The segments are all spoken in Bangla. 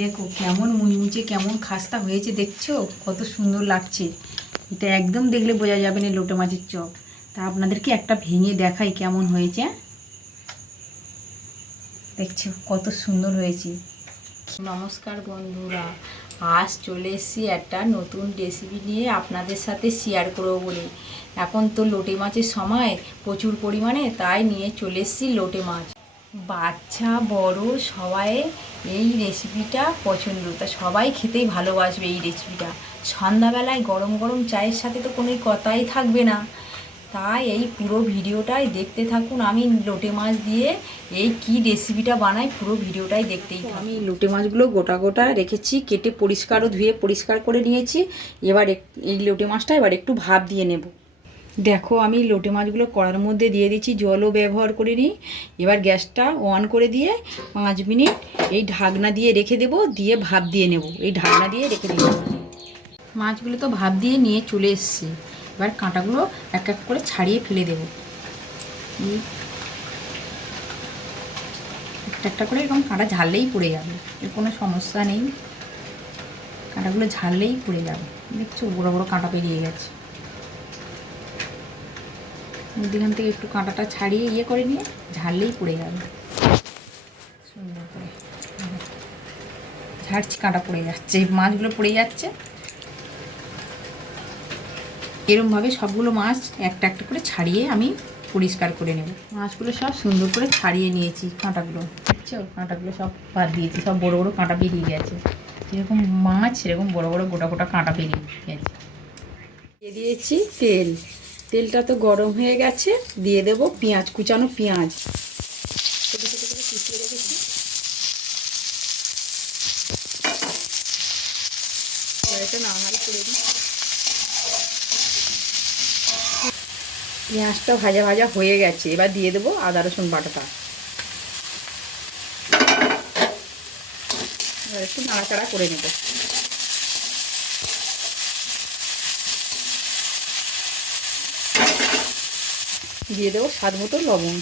দেখো কেমন মুচমুচে, কেমন খাস্তা হয়েছে, দেখছ? কত সুন্দর লাগছে। এটা একদম দেখলে বোঝা যাবে না লোটে মাছের চপ। তা আপনাদেরকে একটা ভেঙে দেখাই কেমন হয়েছে। দেখছ, কত সুন্দর হয়েছে। নমস্কার বন্ধুরা, আজ চলে এসেছি একটা নতুন রেসিপি নিয়ে আপনাদের সাথে শেয়ার করব বলে। এখন তো লোটে মাছের সময়, প্রচুর পরিমাণে, তাই নিয়ে চলে এসেছি লোটে মাছ। বাচ্চা, বড়, সবাই এই রেসিপিটা পছন্দ। তা সবাই খেতেই ভালোবাসবে এই রেসিপিটা সন্ধ্যাবেলায় গরম গরম চায়ের সাথে তো কোনো কথাই থাকবে না। তাই এই পুরো ভিডিওটাই দেখতে থাকুন। আমি লোটে মাছ দিয়ে এই কি রেসিপিটা বানাই পুরো ভিডিওটাই দেখতেই। আমি লোটে মাছগুলো গোটা গোটা রেখেছি, কেটে পরিষ্কারও ধুয়ে পরিষ্কার করে নিয়েছি। এবার এই লোটে মাছটা এবার একটু ভাপ দিয়ে নেব। দেখো, আমি লোটে মাছগুলো কড়ার মধ্যে দিয়ে দিচ্ছি, জলও ব্যবহার করে নিই এবার গ্যাসটা অন করে দিয়ে পাঁচ মিনিট এই ঢাকনা দিয়ে রেখে দেব, দিয়ে ভাপ দিয়ে নেব। এই ঢাকনা দিয়ে রেখে দেবো। মাছগুলো তো ভাপ দিয়ে নিয়ে চলে এসছি। এবার কাঁটাগুলো এক এক করে ছাড়িয়ে ফেলে দেব। একটা একটা করে এরকম কাঁটা ঝাললেই পড়ে যাবে, এর কোনো সমস্যা নেই। কাঁটাগুলো ঝাললেই পড়ে যাবে। দেখছ, বড়ো বড়ো কাঁটা পেরিয়ে গেছে। মধ্যখান থেকে একটু কাঁটাটা ছাড়িয়ে ইয়ে করে নিয়ে ঝাড়লেই পড়ে যাবে। সুন্দর করে ঝাড়ছি, কাঁটা পড়ে যাচ্ছে, মাছগুলো পড়ে যাচ্ছে। এরমভাবে সবগুলো মাছ একটা একটা করে ছাড়িয়ে আমি পরিষ্কার করে নেব। মাছগুলো সব সুন্দর করে ছাড়িয়ে নিয়েছি, কাঁটাগুলো, দেখছ? কাঁটাগুলো সব বাদ দিয়েছি, সব বড় বড় কাঁটা বেরিয়ে গেছে। যেরকম মাছ, সেরকম বড় বড় গোটা গোটা কাঁটা বেরিয়ে গেছে। দিয়ে দিয়েছি তেল। তেলটা তো গরম হয়ে গেছে দিয়ে দেব পেঁয়াজ কুচানো পেঁয়াজ। ছোটো ছোটো করে কুচিয়ে রেখেছি এবার এটা করে দিই। পেঁয়াজটা ভাজা ভাজা হয়ে গেছে এবার দিয়ে দেবো আদা রসুন বাটাটা। এবার একটু নাড়াচাড়া করে নেব। দিয়ে দেবো স্বাদ মতো লবণ।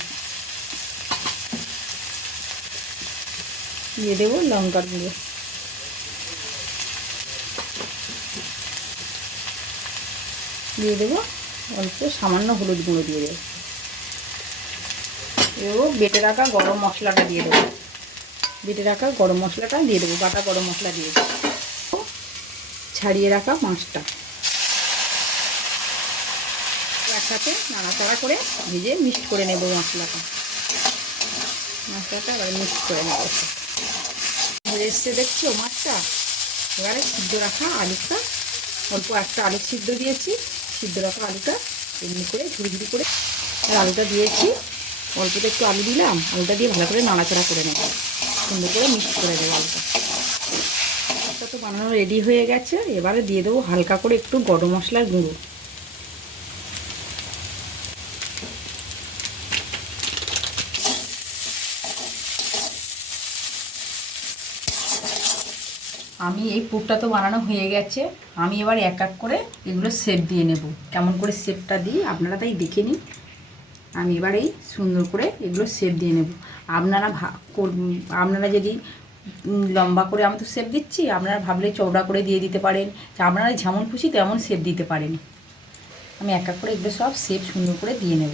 দিয়ে দেবো লঙ্কার গুঁড়ো। দিয়ে দেবো অল্প সামান্য হলুদ গুঁড়ো দিয়ে দেবো। দেবো বেটে রাখা গরম মশলাটা দিয়ে দেবো। বেটে রাখা গরম মশলাটা দিয়ে দেবো, বাটা গরম মশলা দিয়ে দেবো। ছাড়িয়ে রাখা মাছটা। একসাথে নাড়াচাড়া করে ভেজে মিক্সড করে নেব মশলাটা। মশলাটা এবার মিক্সড করে নেব। হয়ে এসছে দেখছ মাছটা? এবারে সিদ্ধ রাখা আলুটা। অল্প একটা আলু সিদ্ধ দিয়েছি। সিদ্ধ রাখা আলুটা এমনি করে ঝুড়ি ঝুড়ি করে আলুটা দিয়েছি। অল্পতে একটু আলু দিলাম। আলুটা দিয়ে ভালো করে নাড়াচাড়া করে নেব। সুন্দর করে মিক্স করে দেবো আলুটা তো বানানো রেডি হয়ে গেছে। এবারে দিয়ে দেবো হালকা করে একটু গরম মশলার গুঁড়ো। আমি এই পুরটা তো বানানো হয়ে গেছে। আমি এবার এক এক করে এগুলো শেপ দিয়ে নেব। কেমন করে শেপটা দিই আপনারা তাই দেখে নিন। আমি এবার এই সুন্দর করে এগুলো শেপ দিয়ে নেব। আপনারা ভা আপনারা যদি লম্বা করে আমি তো শেপ দিচ্ছি, আপনারা ভাবলে চৌড়া করে দিয়ে দিতে পারেন। আপনারা যেমন খুশি তেমন শেপ দিতে পারেন। আমি এক এক করে এগুলো সব শেপ সুন্দর করে দিয়ে নেব।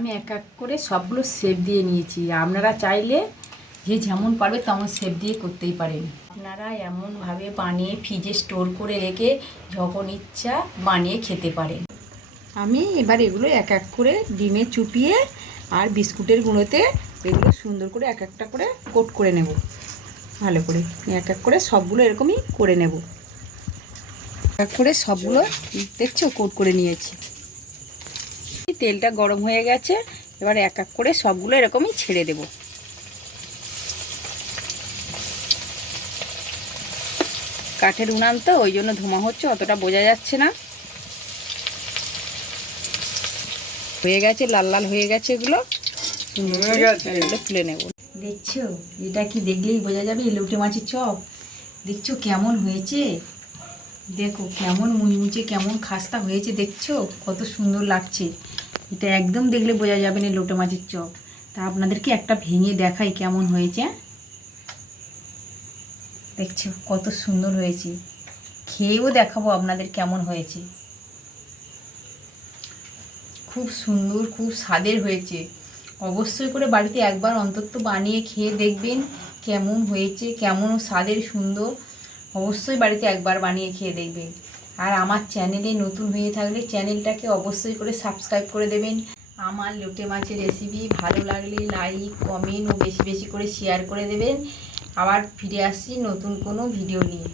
আমি এক এক করে সবগুলো শেপ দিয়ে নিয়েছি। আপনারা চাইলে যে যেমন পারবে তেমন শেপ দিয়ে করতেই পারেন। আপনারা এমনভাবে বানিয়ে ফ্রিজে স্টোর করে রেখে যখন ইচ্ছা বানিয়ে খেতে পারেন। আমি এবার এগুলো এক এক করে ডিমে চুপিয়ে আর বিস্কুটের গুঁড়োতে এগুলো সুন্দর করে এক একটা করে কোট করে নেব। ভালো করে এক এক করে সবগুলো এরকমই করে নেব। এক এক করে সবগুলো দেখছ? কোট করে নিয়েছি। তেলটা গরম হয়ে গেছে। এবার এক এক করে সবগুলো এরকমই ছেড়ে দেব। কাঠের উনান তো ওই জন্য ধোঁয়া হচ্ছে অতটা বোঝা যাচ্ছে না। হয়ে গেছে লাল লাল হয়ে গেছে এগুলো। তুলে নেব। দেখছ? এটা কি দেখলেই বোঝা যাবে লোটে মাছের চপ। দেখছ কেমন হয়েছে? দেখো কেমন মুচমুচে, কেমন খাস্তা হয়েছে, দেখছ? কত সুন্দর লাগছে। এটা একদম দেখলে বোঝা যাবে না লোটে মাছের চপ। তা আপনাদেরকে একটা ভেঙে দেখাই কেমন হয়েছে। দেখছ, কত সুন্দর হয়েছে। খেয়েও দেখাবো আপনাদের কেমন হয়েছে। খুব সুন্দর, খুব স্বাদের হয়েছে। অবশ্যই করে বাড়িতে একবার অন্তত বানিয়ে খেয়ে দেখবেন কেমন হয়েছে, কেমন স্বাদের সুন্দর। অবশ্যই বাড়িতে একবার বানিয়ে খেয়ে দেখবে। আর আমার চ্যানেলে নতুন হয়ে থাকলে চ্যানেলটাকে অবশ্যই করে সাবস্ক্রাইব করে দেবেন। আমার লোটে মাছের রেসিপি ভালো লাগলে লাইক কমেন্ট ও বেশি বেশি করে শেয়ার করে দেবেন। আবার ফিরে আসছি নতুন কোনো ভিডিও নিয়ে।